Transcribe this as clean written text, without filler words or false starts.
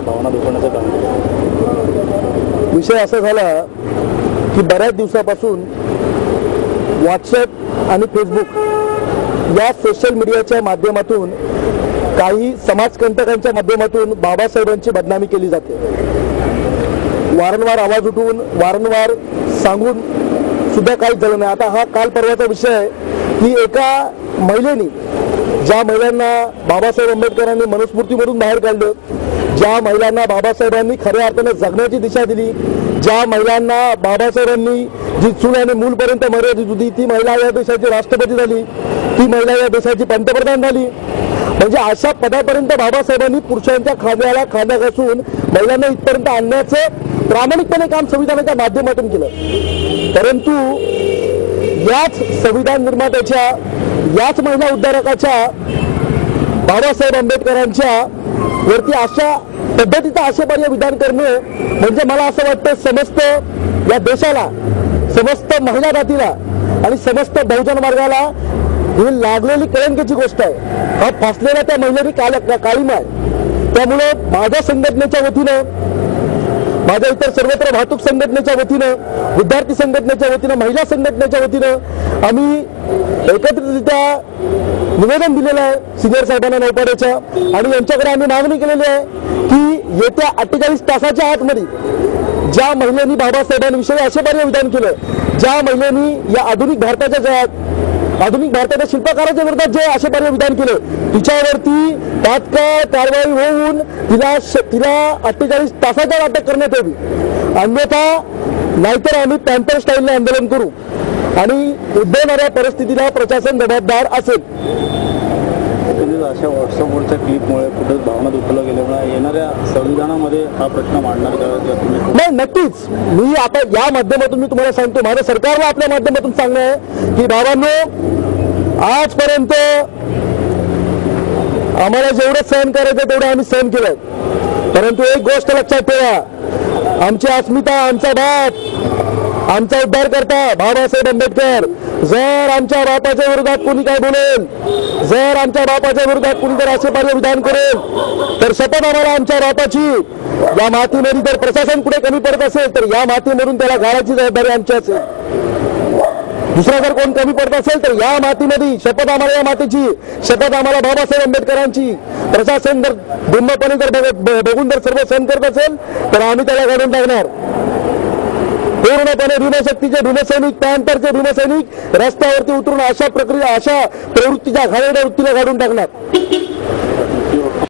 भावना दुखवण्याचं काम केलं। विषय असा झाला की बऱ्याच दिवसापासून व्हॉट्सअप आणि फेसबुक या सोशल मीडियाच्या माध्यमातून काही समाजकंटकांच्या माध्यमातून बाबासाहेबांची बदनामी केली जाते। वारंवार आवाज उठवून वारंवार सांगून सुद्धा काही झालं नाही। आता हा काल परवाचा विषय आहे की एका महिलेने, ज्या महिलांना बाबासाहेब आंबेडकरांनी मनुस्मृतीमधून बाहेर काढलं, ज्या महिलांना बाबासाहेबांनी खऱ्या अर्थाने जगण्याची दिशा दिली, ज्या महिलांना बाबासाहेबांनी जी चूल आणि मूलपर्यंत मर्यादित होती, ती महिला या देशाची राष्ट्रपती झाली, ती महिला या देशाची पंतप्रधान झाली। म्हणजे अशा पदापर्यंत बाबासाहेबांनी पुरुषांच्या खांद्याला खांदा घासून महिलांना इथपर्यंत आणण्याचं प्रामाणिकपणे काम संविधानाच्या माध्यमातून केलं। परंतु याच संविधान निर्मात्याच्या, याच महिला उद्धारकाच्या, बाबासाहेब आंबेडकरांच्या वरती अशा पद्धतीचं आक्षेपार्ह विधान करणं म्हणजे मला असं वाटतं समस्त या देशाला, समस्त महिला जातीला आणि समस्त बहुजन वर्गाला ही लागलेली कलंकाची गोष्ट आहे। हा फासलेला त्या महिलेने काळीमा आहे। त्यामुळे माझ्या संघटनेच्या वतीनं, माझ्या इतर सर्वत्र वाहतूक संघटनेच्या वतीनं, विद्यार्थी संघटनेच्या वतीनं, महिला संघटनेच्या वतीनं आम्ही एकत्रितरित्या निवेदन दिलेलं आहे सिनियर साहेबांना नौपाड्याच्या, आणि यांच्याकडे आम्ही मागणी केलेली आहे की येत्या 48 तासाच्या आतमध्ये ज्या महिलांनी बाबासाहेबांविषयी आक्षेपार्ह विधान केलं, ज्या महिलांनी या आधुनिक भारताच्या जगात, आधुनिक भारताच्या शिल्पकाराच्या विरोधात जे आक्षेपार्ह विधान केलं, तिच्यावरती तात्काळ कारवाई होऊन तिला 48 तासाच्या अटक करण्यात यावी। अन्यथा नाहीतर आम्ही पॅन्थर स्टाईलने आंदोलन करू आणि उद्भवणाऱ्या परिस्थितीला प्रशासन जबाबदार असेल। अशा व्हॉट्सअपवरच्या क्लिपमुळे कुठे भावना दुखवल्या गेल्यामुळे येणाऱ्या संविधानामध्ये हा प्रश्न मांडणार का? नाही, नक्कीच। मी आता या माध्यमातून मी तुम्हाला सांगतो, माझं सरकारला आपल्या माध्यमातून सांगणं आहे की बाबांनो, आजपर्यंत आम्हाला जेवढं सहन करायचं तेवढं आम्ही सहन केलंय, परंतु एक गोष्ट लक्षात ठेवा, आमची अस्मिता, आमचा बाप, आमचा उद्धार करता बाबासाहेब आंबेडकर, जर आमच्या बापाच्या विरोधात कोणी काय बोलेल, जर आमच्या बापाच्या विरोधात कोणी जर आक्षेपार्ह विधान करेल, तर शपथ आम्हाला आमच्या बापाची, या मातीमध्ये जर प्रशासन कुठे कमी पडत असेल तर या मातीमधून त्याला गाळाची जबाबदारी आमची असेल। दुसरा जर कोण कमी पडत असेल तर या मातीमध्ये शपथ आम्हाला, या मातीची शपथ आम्हाला बाबासाहेब आंबेडकरांची। प्रशासन जर भिन्नपणे जर बघून जर सर्व सहन करत असेल तर आम्ही त्याला काढून टाकणार। पूर्णपणे भीमशक्तीचे भीमसैनिक, पॅन्थरचे भीमसैनिक रस्त्यावरती उतरून अशा प्रक्रिया, अशा प्रवृत्तीच्या घाणेरड्या वृत्तीला काढून टाकणार।